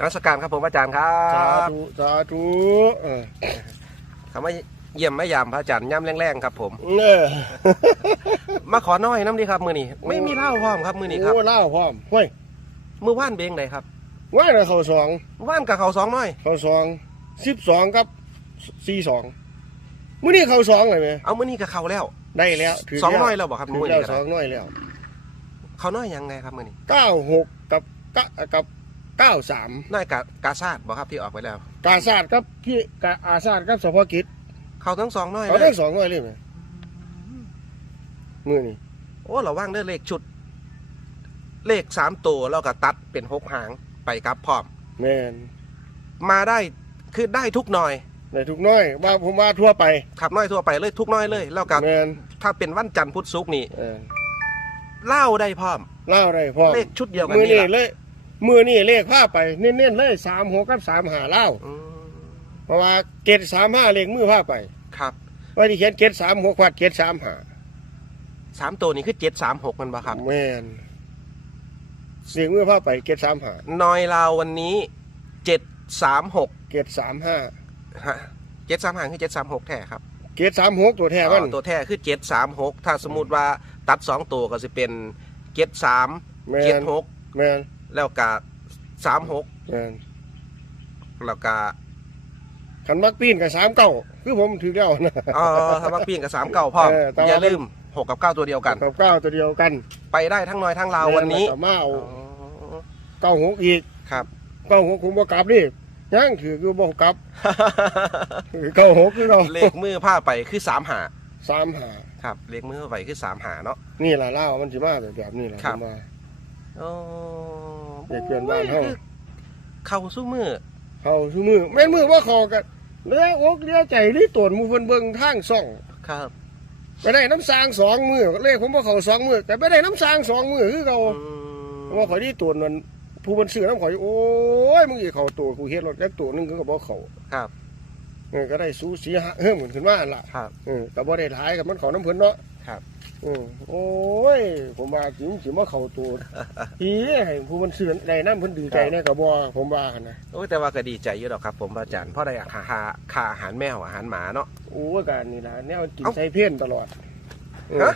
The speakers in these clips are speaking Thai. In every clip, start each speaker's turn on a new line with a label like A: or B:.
A: นักสการครับผมอาจารย์ครั
B: สา
A: บ
B: ธุสาธุเออ
A: คำว่าเยี่ยมไม่ยามพระอาจารย์ย่ำแรงๆครับผม
B: เออ
A: มาขอน้อยน้ำดีครับมือนี้ไม่มีเหล้าพร้อมครับมือนี้ครับ
B: โอ้เล่าพร้อมเฮ้ย
A: มือว่านเบงเลยครับ
B: ว่าเลยเขาสอง
A: ว่านกับเขาสองน้อย
B: เขาสองสิบสองกับสี่สองมื้อนี้เขาสองเลยไหม
A: เอามือนี้กับเขาแล้ว
B: ได้แล้วถื
A: สองน้อยแล้วบอกครับ
B: ถื
A: มื
B: อ
A: อ
B: แล้ว
A: นี้ก็
B: ส
A: ได้
B: องน้อยแล้ว
A: เขาน้อยยังไงครับมือนี้
B: เก้าหกกับกะกับ เก้าสาม
A: น้อยกับกาซาดบอกครับที่ออกไปแล้ว
B: กาซาดกับพี่กาอาซาดกับสพกิจ
A: เขาทั้งสองน้อย
B: เขา
A: เล
B: ได้
A: ย
B: สองน้อยเลยไหมมือนี้
A: โอ้เราว่างเด้อเลขชุด เลขสามตัวแล้วก็ตัดเป็นหกหางไปครับพร้อม
B: แมน
A: มาได้คือได้ทุกหน่อย
B: ในทุกน้อยว่าผมว่าทั่วไป
A: ขับน้อยทั่วไปเลยทุกน้อยเลยแล้วก็
B: แมน
A: ถ้าเป็นวันจันทร์พุธศุกร์นี่
B: เออ
A: เล่าได้พร้อม
B: เล่าได้พ่อ
A: เลขชุดเดียวกัน
B: มือ
A: นี่
B: นี่
A: แหละ
B: เลย มือนี่เลขผ้าไปเน้นๆเลยสามหกกับสามหาเล่า
A: อืม
B: เพราะว่าเกตสามห้าเลขมือผ้าไป
A: ครับ
B: ว่าที่เขียนเกตสามหกพัดเกตสามหา
A: สามตัวนี้คือเจ็ดสามหกมันบ่ครับ
B: แมนเสียงมือผ้าไปเกตสามหา
A: น้อยลาววันนี้เจ็ดสามหก
B: เกตสามห้า
A: ฮะเจ็ดสามหางคือเจ็ดสามหกแท้ครับ
B: เกตสามหกตัวแท้มัน
A: อ๋อตัวแท้คือเจ็ดสามหกถ้าสมมติว่าตัดสองตัวก็จะเป็นเจ็ดสาม
B: แม
A: เจ็ด
B: น
A: หก
B: แมน
A: แล้วก็สามหก
B: แมน
A: แล้วก็
B: ขันมักปีนกับสามเก้าคือผมถือแล้วนะ
A: อ๋อถ้ามักปีนกับสามเก้าพ่อม
B: เออแต่ว่า
A: อย่าลืมหกกับเก้าตัวเดียวกัน
B: กับเก้าตัวเดียวกัน
A: ไปได้ทั้งน้อยทั้งลาววันนี้
B: แม่มาเอา
A: อ๋อ
B: เก้าหกอีก
A: ครับ
B: เก้าหกผมบ่กลับดิยังถือคือบ่กลับเก้าหกคือเรา
A: เลขมือผ้าไปคือสามหา
B: สามหา
A: ครับ เลขมือผ้าไปคือสามหาเนาะ
B: นี่แหละเล่ามันสิมาแบบแบบนี้แหละ
A: ครับ
B: ผมว่า
A: โอ้
B: เด็กเพื่อนบ้านเฮา
A: เข้าสู้มือ
B: เขาซุมือแม่นมือว่าเขากันเลี้ยอกเลี้ยใจนี่ตวนหมูเพิ่นเบิ่งทางซ่อง
A: ครับ
B: ไปได้น้ำสางสองมือเลขผมว่าเขาสองมือแต่ไปได้น้ำสางสองมือคือเขา
A: อืม
B: ว่าข่อยที่ตวนมันผู้บันซื้อน้ำข่อยโอ้ยมึงอีเขาตัวกูเฮ็ดรถแค่ตัวหนึงก็บ่เขา
A: ครับ
B: เออก็ได้สูสีหะเฮิ่มขึ้นมาหั่นล่ะ
A: ครับ
B: เออแต่บ่ได้หลายกับมันเขาน้ำเพิ่นเนาะ
A: ครับ
B: เออโอ้ย ผมว่าจิ๋มจิ๋มว่าเขาตัวอีให้ผู้บันซื้อได้น้ำเพิ่นดีใจแน่ก็บ่ผมว่าหั่นนะ
A: โอ้ยแต่ว่าก็ดีใจอยู่ดอกครับผมอาจารย์เพราะได้ค่าค่าค่าอาหารแมวอาหารหมาเนาะ
B: โอ้ยการนี่ล่ะแนวกิน
A: เอ้า
B: ใส่เพี้ยนตลอดเออ
A: ฮะ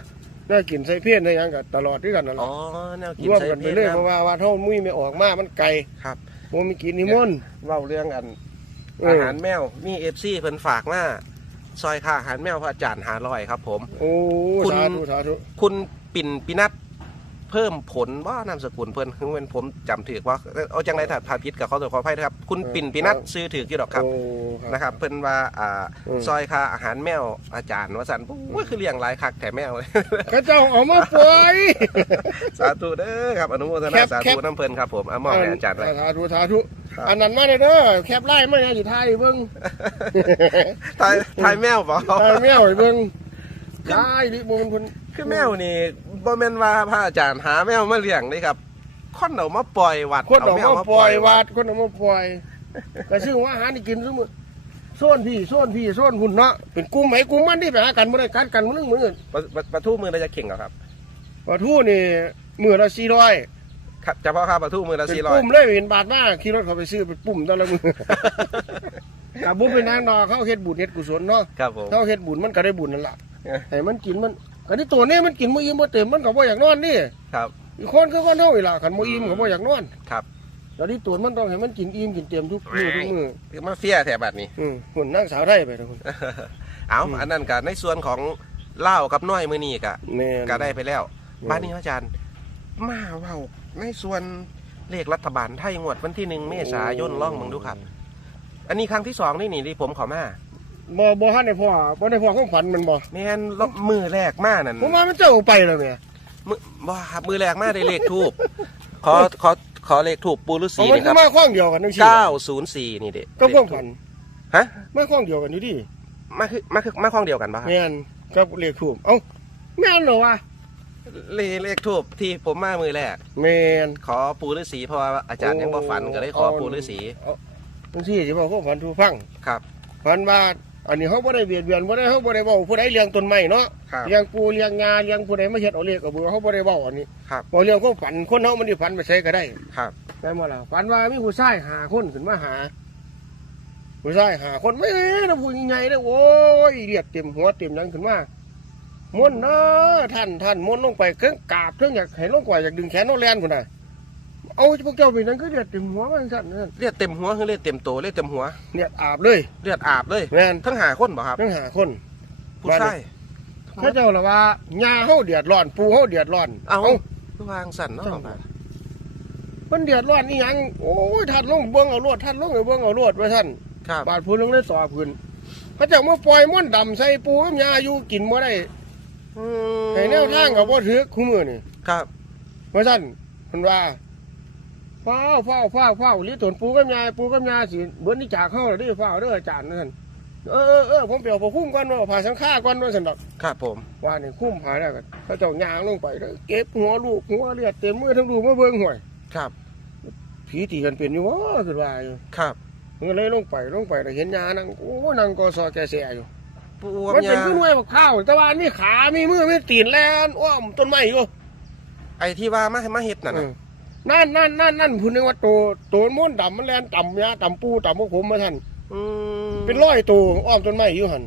B: แนวกินใส่เพี้ยนได้หยังก็ตลอดด้วยกันนั่นแห
A: อ๋
B: ละ
A: อแนวกิน
B: รวม
A: ใส่
B: กัน
A: เพ
B: ไป
A: ชร
B: เรื่อย
A: นะ
B: เพราะว่าว่าเท่ามุ้ยไม่ออกมามันไกล
A: ครับ
B: ผมมีกินนิมนต์
A: เล่าเรื่องอัน
B: เอออ
A: อาหารแมวมีเอฟซีเพิ่นฝากมา ซอยค่าอาหารแมวพระอาจารย์หาลอยครับ ผม
B: โอ้
A: คุณ
B: สาธุสาธุ
A: คุณปิ่นปินัทเพิ่มผลว่านามสกุลเพิ่นคือเป็นผมจำถือว่าเอาจังไรถ้าพาพิษกับเขาตัวขออภัยนะครับ คุณปิ่นปินัทซื้อถือกี่ดอกครับ
B: โอ้
A: นะครับเพิ่นว่าอ่า
B: อืม
A: ซอยค่าอาหารแมวอาจารย์ว่าสันว่าคือเลี้ยงหลายคักแต่แมวเลย
B: ข้าเจ้าเอามาปล่อย
A: สาธุเด้อครับอนุโมทนาสาธุน้ำเพิ่นครับผมเอามอบให้อาจารย์ไว้
B: สาธุสาธุ อันนั้นมาเลยเด้อแคปไล่มาอย่าสิทายเบิ่ง
A: ทายทายแมวบ่
B: ทายแมวให้เบิ่งทายดิบ่มันเพิ่น
A: คือแมวนี่บ่แม่นว่าพระอาจารย์หาแมวมาเลี้ยงนี่ครับคนเอามาปล่อยวัด
B: คนเอา
A: แม
B: มาปล่อยวาดคนเอามาปล่อยก็ซื้อว่าอาหารที่กินซุมื้อโซนพี่โซนพี่โซนหุ่นเนาะเป็นกลุ่มไหมกลุ่มมันที่ไปหากันบ่ได้กัดกันมื้อนึงมื้อนึง
A: ปลาปลาปลาทูมือเราจะเข่งเหรอครับ
B: ปลาทูนี่มื้อละ400
A: ครับ เฉพาะค่าปลาทูมือละ
B: เป็น
A: สี่ร้อย
B: ปุ่มเลยเห็นบาทมากขี่รถเขาไปซื้อเป็นปุ่มตอนละมือ กับบุญเป็นนางดอกเขาเฮ็ดบุญเฮ็ดกุศลเนาะ
A: ครับผม
B: เขาเฮ็ดบุญมันก็ได้บุญนั่นล่ะ
A: เออ
B: ให้มันกินมันก็ที่ตัวนี้มันกินมื้ออิ่มบ่เต็มมันก็บ่อยากนอนนี่
A: ครับ
B: อีกคนคือคนเฮาอีหล่ะคันบ่อิ่มก็บ่อยากนอน
A: ครับ
B: แล้วที่ตัวมันต้องให้มันกินอิ่มกินเต็มทุกมื้อทุกมื้อ
A: คือมาเฟียแถบบัดนี้
B: อืมหุ่นนางสาวไทยไปทุกคน
A: เอา
B: อืม
A: อันนั้นก็ในส่วนของเหล้ากับน้อยมือนี้ก็
B: แม่น
A: ก็ได้ไปแล้ว
B: อืม
A: บ้านนี้อาจารย์ มาเว้า ในส่วนเลขรัฐบาลไทยงวดวันที่หนึ่งเมษายนล่องมึงดูครับ อันนี้ครั้งที่สองนี่นี่ที่ผมเขอมา
B: บ่บ่ทันได้พ่อบ่ได้พ่อของขวัญมันบ่
A: แม่นลบมือแรกมานั่น
B: ผมว่ามันเจ้าไปแล้วแม่
A: มือบ่ครับมือแรกมาได้เลขทูบขอขอขอเลขทูบปูฤา
B: เพราะ
A: ษี
B: มัน
A: นี่ค
B: ก็
A: รับ
B: มาข้องเดียวกันจังซี่
A: เก้าศูนย์สี่นี่เด็
B: ก็ความขวัญ
A: ฮะ
B: มาข้องเดียวกันอยู่ดิ
A: มาคือมาคือมาคล้องเดียวกันปะครับ
B: แม่นกับเลขทูบเอ้าแม่นเหรอวะ
A: เลเลขทูบที่ผมมามือแรก
B: แม่น
A: ขอปูฤาษีเพราะว่าอาจารย์ยังบ่ฝันก็เลยขอปูฤาษี
B: จังซี่สิบอกเขาฝันทูฟัง
A: ครับ
B: ฝันว่าอันนี้เขาบ่ได้เบียดเบียนบ่ได้เขาบ่ได้เว้าผู้ใดเลี้ยงต้นไม้เนาะ
A: ครับ
B: เลี้ยงปูเลี้ยงงาเลี้ยงผู้ใดมาเฮ็ดเอาเลขเอาเบอร์เขาบ่ได้เว้าอันนี้
A: ครับ
B: บ่เรื่องความฝันคนเฮามันสิฝันไปใช้ก็ได้
A: ครับ
B: แม่นบ่ล่ะฝันว่ามีผู้ชายหาคนขึ้นมาหา ผู้ชายหาคนไม่เห็นนะผู้ใหญ่ๆเด้อโอ้ยเรียดเต็มหัวเต็มหยังขึ้นมา ม้วนเนาะท่านท่านม้วนลงไปเครื่องกราบเครื่องอยากให้ลงกว่าอยากดึงแขนน้องแลนพุ่นน่ะเอาพวกเจ้าไปนั่นก็เรียดเต็มหัวมันสั่นนั่น
A: เลือดเต็มหัวคือเลือดเต็มโตเลือดเต็มหัว
B: เรียดอาบเลย
A: เลือดอาบเลย
B: แม่น
A: ทั้งหาคนบ่ครับ
B: ทั้งหาคน
A: ผู้ชาย
B: เขาเจ้าละว่าหญ้าเฮาเดือดร้อนปูเฮาเดือดร้อน
A: เอาวางสั่นเนาะ
B: เจ้ามันเดือดร้อนนี่หยังโอ้ยท่านลงเบิ่งเอารวดท่านลงเอาเบิ่งเอารวดว่าท่าน
A: ครับ
B: บาดพื้นลงได้สอพื้นเขาเจ้ามาปล่อยม่อนดำใส่ปูกับหญ้าอยู่กินบ่ได้
A: อืม
B: ให้แนวทางก็บ่ถือคู่มือนี่
A: ครับ
B: ว่าท่านเพิ่นว่าเฝ้าวฝ้าวฝ้าวฝ้าวลิตนปูกับหญ้าปูกับหญ้าสิเบิ่นนี่จากเฮาแล้วเด้ฝ้าวเด้ออาจารย์นั่นเออเออเออผมไปเอาผ้าคลุ้มก่อนว่าผ้าสังฆาก่อนว่าซั่นดอก
A: ครับผม
B: ว่านี่คุ้มผ้าแล้วก็เขาเจ้าย่างลงไปเด้อเก็บหัวลูกหัวเลือดเต็มมือทั้งดูกมาเบิ่งห่วย
A: ครับ
B: ผีตีกันเป็นอยู่วะคือว่าอยู่
A: ครับ
B: มันก็เลยลงไปลงไปแล้วเห็นยานั่งโอ้นางกอซอแกเสียอยู่
A: ปูกับ
B: มัน
A: ยา
B: เป็นขึ้นไว้บักข้าวแต่ว่ามีขา มีมือ มีตีนแลนอ้อมต้นไม้อยู่
A: ไอ้ที่ว่ามามาเฮ็ดน่ะ
B: เอ
A: นะ
B: อนั่นนั่นนั่นนั่นพูดนึงว่าโตโตม้วนดำมันแลนต่ำยาต่ำปูต่ำพวกผมมาท่าน
A: อืม
B: เป็นร้อยตัวอ้อมต้นไม้อยู่หัน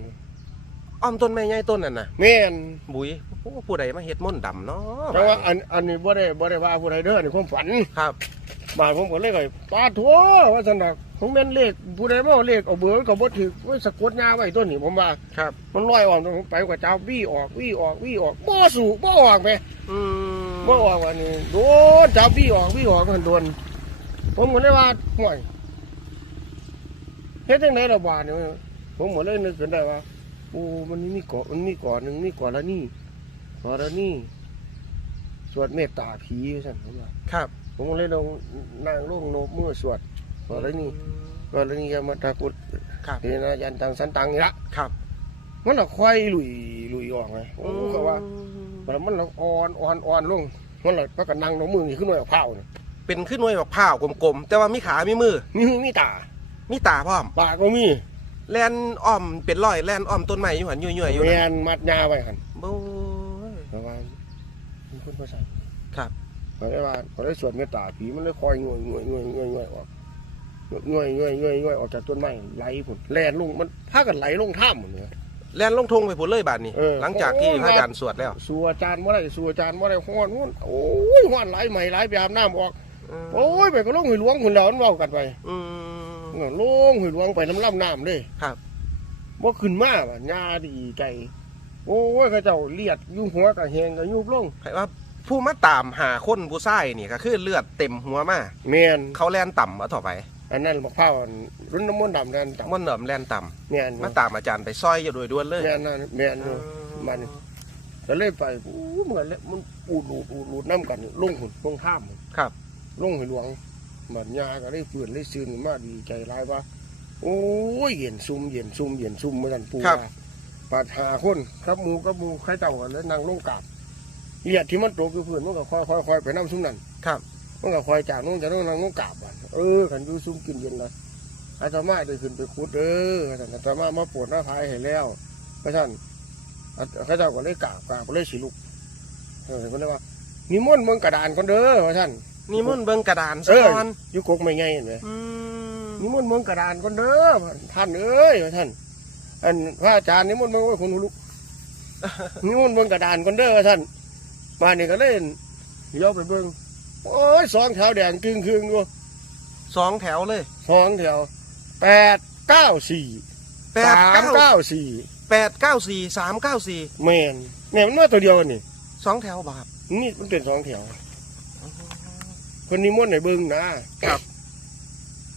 A: อ้อมต้นไม้ใหญ่ต้นนั่นน่ะ
B: แม่น
A: บุยโอ้ผู้ใดมาเฮ็ดม่นต์ดำเนาะ
B: แต่ว่าอันอันนี้บ่ได้บ่ได้ว่าผู้ใดเด้อนี่ความฝัน
A: ครับ
B: บาดผมก็เลยก็ปาทัวว่าซั่นดอก ผมแม่นเลขผู้ใดมาเอาเลขเอาเบอร์ก็บ่ถูกไว้สะกดยาไว้ต้นนี้ผมว่า
A: ครับ
B: มันลอยออกผมไปกว่าเจ้าวี่ออกวี่ออกวี่ออกบ่สู่บ่ออกไป
A: อืม
B: บ่ออกวันนี้โดนเจ้าวี่ออกวี่ออกมันโดน ผมก็เลยว่าห่วยเฮ็ดจังไดล่ะบาดนี่ผมก็เลยนึกขึ้นได้ว่าโอ้มันมีเกาะมันมีเกาะหนึงมีเกาะละนี่เกาะละนี่สวดเมตตาผีว่าซั่นผมว่า
A: ครับ
B: ผมก็เลยลงนั่งลงโนบมือสวดเกาะละนี่เกาะละนี่ยามาตาพุทธ
A: ครับ
B: เทนะยันตังสันตังนี่ละ
A: ครับ
B: มันละควายลุยลุยออกไงโอ้ก็ว่าแล้วมันละอ่อนอ่อนอ่อนลงมันละก็กนั่งลงมือนี่ขึ้นหน่อยเอาเผาเนี่ย
A: เป็นขึ้นหน่วยแบบผ้าวกลมๆแต่ว่ามีขา มีมือ
B: มีหูมีตา
A: มีตาพร้อม
B: ปากก็มี
A: แลนอ้อมเป็นร้อยแลนอ้อมต้นไม้อยู่หันยุ่ยๆอยู่
B: แม
A: นะ
B: นมัดยาไว้หัน
A: โอ้ย
B: ระวังมีคนมาใส่
A: ครับ
B: เขาได้ว่าเขาได้สวดเมตตาผีมันเลยคอยงวยงวยงวยงวยงวยออก งวยงวยงวยงวยออกจากต้นไม้ไหลผุนแล่นลงมันพากันไหลลงถ้ำหมดเลย
A: แลนลงทงไปผลเลยบาดนี้
B: เออ
A: หลังจากที่
B: โอ้ย
A: พระอาจารย์สวดแล้ว
B: สัวจานว่าไรสัวจานว่าไรห้อนห้อนโอ้ยห้อนไหลใหม่ไหลไปอาบน้ำออกโอ้ยไปก็ลงหุยหลวงหุ่นเหล่ามันเว้ากันไป
A: อืม
B: ลงหุยหลวงไปน้ำล่ำน้ำเลย
A: ครับ
B: บ่ขึ้นมาว่ะญาดีใจโอ้ยเขาเจ้าเลียดอยู่หัวกับแหงกับยุบลง
A: ใครว่าผู้มาตามหาคนผู้ชายนี่ก็คือเลือดเต็มหัวมา
B: แมน
A: เขาแลนต่ำมาต่อไป
B: อันนั้นบักพร้าวอันรุ่นน้ำมันต์ดำนั่นต่ำ
A: มันเหนิมแลนต่
B: แมนำ
A: มาตามอาจารย์ไปซอยอยู่โดยด่วนเลย
B: แมนนั่นแมนอยู่มันก็เลยไปอู้เหมือนเลยมันปูดหลูดอูดหลูดน้ำกันลงหุ่นลงท่าม
A: ครับ
B: ลงให้หลวงบัดญาก็ได้ฟื้นได้ซื่นขึ้นมาดีใจร้ายว่าโอ้ยเย็นซุ่มเย็นซุ่มเย็นซุ่มเหมือนกันปู
A: ครับ
B: ว่าปาดหาคนครับหมูกับหมูใครเจ้ากันแล้วนั่งลงกราบเลียดที่มันตกคือพื้นมันก็ค่อยค่อยค่อยไปน้ำซุ่มนั่น
A: ครับ
B: มันก็คอยจากนู้นจากนู้นนางนู้นกราบอะเออขันอยูซุ่มกินเย็นเลยอาตมาได้ขึ้นไปคุดเอออาตมามาปวดหน้าพายให้แล้วพระท่านอาข้าเจ้าก็เลยกราบกราบก็เลยสีลุกเออก็เลยว่านิมนต์เมืองกระดานคนเด้อพระท่าน
A: นี่มุ่นต์เบิ่งกระดาน
B: เอ
A: ซะ
B: อ
A: ก่อน
B: อยุกกไม่ไงเห็นไหม
A: อืม
B: นิมนต์เมืองกระดานคนเด้อท่านเอ้ยพระท่าน อันพระอาจารย์นิมนต์เมืองไว้คนลุกนิมนต์เมืองกระดานคนเด้อพระท่าน มานี่ก็เล่นเดี๋ยวไปเบิ่ง โอ้ยสองแถวแดงกึ่งคืงอยู่
A: สองแถวเลย
B: สองแถวแปดเก้าสี่
A: แปด
B: สาม
A: เก้า
B: เก้าสี่
A: แปดเก้าสี่สามเก้าสี่
B: แมนแม่นมันมาตัวเดียวกันนี่
A: สองแถวบ่ครับ
B: นี่มันเป็นสองแถวคนนิมนต์ในเบิ้งนะครับ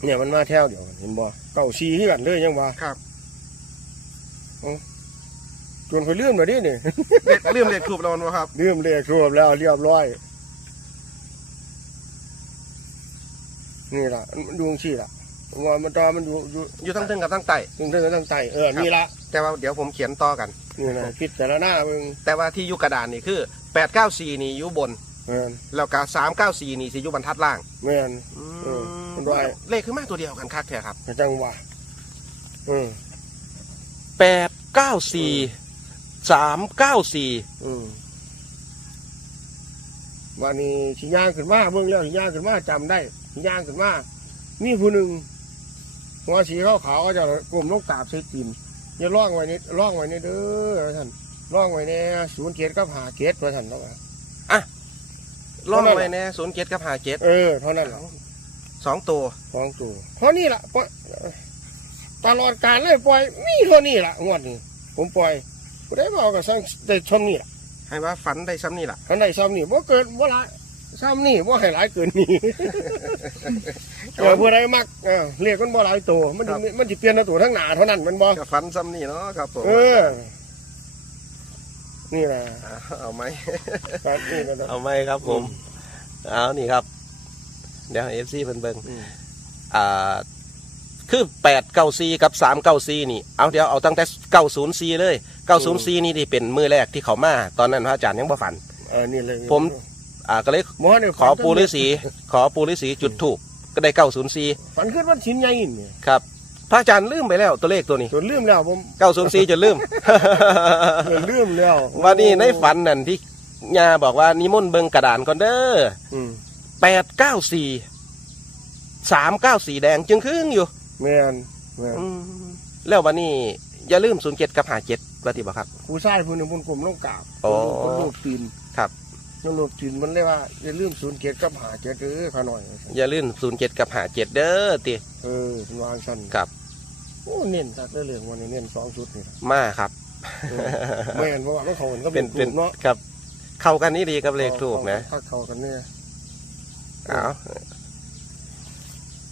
B: เนี่ยมันมาแถวเดียวกันเห็นบ่เก้าสี่ที่กันเลยยังว่า
A: ครับ
B: จนเขาเลื่อมเลยดิเนี่ย
A: เด็กเรื่องเด็กถูกเราบ่ครับ
B: เลื่อมเลยครบแล้วเรียบร้อย นี่ล่ะมันดวงชี้ล่ะงอนมันตอมันอยู่อยู่
A: อยู่ทั้งเทิงกับทั้งใต้
B: ตึงเทิงตั้งไตเออนี่ละ
A: แต่ว่าเดี๋ยวผมเขียนต่อกัน
B: นี่นะพิจารณาเบิ่ง
A: แต่ว่าที่อยุกระดานนี่คือแปดเก้าสี่นี่อยู่บน
B: แม่น
A: แล้วก็สามเก้าสี่นี่สิอยู่บรรทัดล่าง
B: แม่น
A: อื
B: เออ
A: ม
B: มันว่า
A: เลขคือมาตัวเดียวกันคักแท้ครับ
B: กระจังว่าเออ
A: แปดเก้าสี่สามเก้าสี่
B: อืมวันนี้ชิย่างขึ้นมาเบิ่งแล้วชิย่างขึ้นมาจำได้ ย่างขึ้นมามีผู้หนึ่งหัวสีขาวขาวๆก็จะกลุ่มลูกกราบใส่ตีนอย่าล่องไว้นี่ล่องไว้นี่เด้อท่านล่องไว้เนี่ยศูนย์เกียรติกับหาเกียรติว่าท่านเนาะ
A: ล่องไว้แน่ศูนย์เจ็ดกับหาเจ็ด
B: เออเท่านั้นแหละ
A: สองตัว
B: สองตัวเพราะนี่ล่ะปล่อยตลอดการเลยปล่อยมีเท่านี้ล่ะงวดนี้ผมปล่อยผู้ใดบอกก็สั่งได้ชมนี่ล่ะ
A: ให้ว่าฝันได้ซ้ำนี่ล่ะ
B: คันใดซ้ำนี่บ่เกินบ่หลาย ซ้ำนี่บ่ให้หลายเกินนี่เออผู้ใดมักเออเรียกมันบ่หลายตัวมันสิมันสิเปลี่ยนตัวทั้งหน้าเท่านั้นแมันบ่
A: กับฝันซ้ำนี่เนาะครับผม
B: เออ นี่นะา
A: เอาไหม
B: การนี่นะ
A: เอาไหมครับผมเอานี่ครับ เดี๋ยวเอฟซีเพิ่นเบิ่ง
B: อืม
A: อ่าคือแปดเก้าซีกับสามเก้าซีนี่ เอาเดี๋ยวเอาตั้งแต่เก้าศูนย์ซีเลยเก้าศูนย์ซีนี่ที่เป็นมือแรกที่เขามา ตอนนั้นพระอาจารย์ยังบ่ฝัน
B: เออนี่เลย
A: ผม อ่าก็เลย
B: หมอเนี่ย
A: ขอปูฤาษีขอปูฤาษีจุดถูกก็ได้เก้าศูนย์ซี
B: ฝันขึ้นวันชิ้นใหญ่นี่
A: ครับพระอาจารย์ลืมไปแล้วตัวเลขตัวนี้
B: จนลืมแล้วผม
A: เก้าศูนย์ซีจนลืม
B: จนลืมแล้ว
A: วันนี้ในฝันนั่นที่ยาบอกว่านิมนต์เบิงกระดานก่อนเด้อ
B: อืม
A: แปดเก้าสี่สามเก้าสี่แดงจึงครึ่งอยู่
B: แม่นแม่น
A: อืมแล้ววันนี้อย่าลืมศูนย์เจ็ดกับหาเจ็ดปฏิบัติครับ
B: ผู้ชายผู้หนึงคนกลุ่มต้องกราบ
A: อ๋อ
B: คนลูกตีน
A: ครับ
B: คนลูกตีนมันเลยว่าอย่าลืมศูนย์เกียรติกับหาเกียรติเด้อขาหน่อย
A: อย่าลืมศูนย์เจ็ดกับหาเจ็ดเด้อติ
B: เออเป็นวางสั้น
A: ครับ
B: โอ้เน้นจักเรื่องวันนี้เน้นสองชุดนี่นะ
A: มาครับ
B: เออแม่นเพราะว่ามันเขาก็
A: เป็
B: เป็นน
A: เป็น
B: เนาะ
A: ครับ เข้ากันนี่ดีกับเลขถูกนะ
B: ถ้าเข้ากันเนี่ย
A: เอา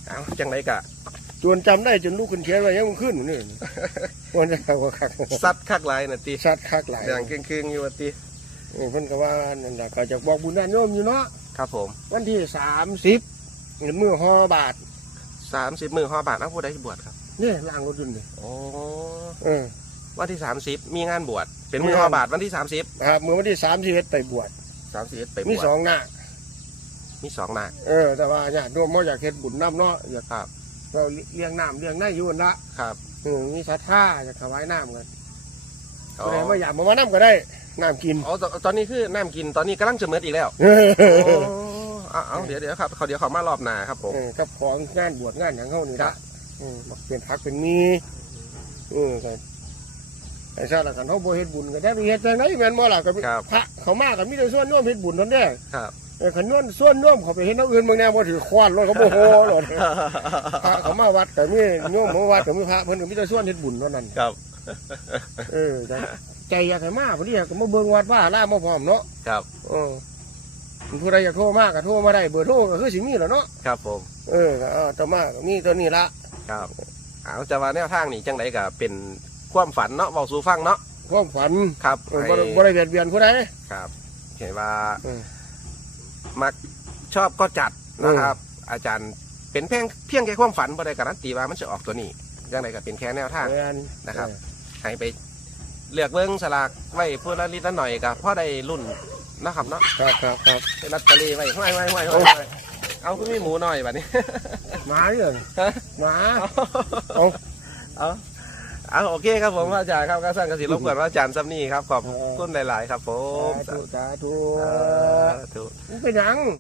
A: เอาจังไรกะ
B: จนจำได้จนลูกขึ้นเขียนไว้ยังมันขึ้นอยู่นี่ วันจะเข้าว่าคัก
A: ซัดคักหลายน่ะติ
B: ชัดคักหลาย
A: แดงครึ่งๆอยู่ว่าติ
B: เออเพิ่นก็ว่านั่นล่ะก็จะบอกบุญญาติโยมอยู่เนาะ
A: ครับผม
B: วันที่สามสิบมือห่อบาท
A: สามสิบมือหอบาทเอาผู้ใดบวชครับ
B: เนี่ยล่างรถยนต์นี่
A: โอ้
B: เออ
A: วันที่สามสิบมีงานบวชเป็นมือหอบาทวันที่สามสิบ
B: ครับเมื่อวันที่สามสิบเอ็ดไปบวช
A: สามสิบเอ็ดไปบ
B: มี
A: วช
B: สองหน้า
A: มีสองหนัก
B: เออ แต่ว่าญาติโยมบ่อยากเฮ็ดบุญน้ำเนาะอยาก
A: ครับ
B: เราเลี้ยงน้ำเลี้ยงได้อยู่นั่นละ
A: ครับ
B: เออมีศรัทธาอยากถวายน้ำกัน
A: อ๋อ
B: แสดงว่าอยากมาว่าน้ำก็ได้ น้ำกิน
A: อ๋อตตอนนี้คือน้ำกินตอนนี้กำลังจะเมิดอีกแล้ว
B: เอ
A: โอ้
B: อ
A: เอาเอาเดี๋ยวเดี๋ยวครับเขาเดี๋ยวเขามารอบหน้าครับผม
B: เออกับของงานบวชงานอย่างเขานี่
A: ครั
B: ละ
A: บ
B: เออบักเป็นพักเป็นมีเออก็ไอ้ซาละกันเขาบ่เฮ็ดบุญก็ได้ไปเฮ็ดจังไดแม่นบ่ล่ะก็มี
A: ครับ
B: พระเขามาก็มีแต่ส่วนโยมเฮ็ดบุญเท่านั้นเด้
A: ครับ
B: เออขันโยมส่วนโยมเขาไปเฮ็ดแนวอื่นบางแนวบ่ถือควานรถเขาบ่โหรถ พระเขามาวัดก็มีโยมมาวัดก็มีพระเพิ่นก็มีแต่ส่วนเฮ็ดบุญเท่านั้น
A: ครับ
B: เออใจ ใจอยากให้มาพอดีก็มาเบิ่งวัดว่าล่ามาพร้อมเนาะ
A: ครับ
B: เออผู้ใดอยากโทรมาก็โทรมาได้เบอร์โทรก็คือสิมีแหล้วเนาะ
A: ครับผม
B: เออก็เอาต่อมาก็มีตัวนี้ละ
A: ครับเอาจะว่าแนวทางนี่จังไดก็เป็นความฝันเนาะเบาสู่ฟังเนาะ
B: ความฝัน
A: ครับ
B: เออ
A: ให้
B: บ่ได้บ่ได้เบียดเบียนผู้ใด
A: ครับเห็นว่า
B: เออ
A: มักชอบก็จัดนะครับ อาจารย์เป็นเพียงเพียงแค่ความฝันบ่ได้การันตีว่ามันจะออกตัวนี้จังไดก็เป็นแค่แนวทาง
B: แม่น
A: นะครับ ให้ไป เลือกเบิ้งสลากไว้พูดละนิดละหน่อยกับพ่อได้รุ่นนะครับเนาะ
B: ครับครับครับ
A: เป็นลอตเตอรี่ไว้ห้อยไว้ห้อยห้อยห้อยเอาคุณมีหมูหน่อยแบบนี้
B: หมาอยู่นั่น
A: ฮะ
B: หมา
A: เอาเอาเอาโอเคครับผมพระอาจารย์ครับก็สั่งกสิรบกวนพระอาจารย์ซัมนี่ครับขอบคุณหลาย ๆ ครับผม
B: สาธุสาธุ
A: สาธุ
B: มันเป็นหยัง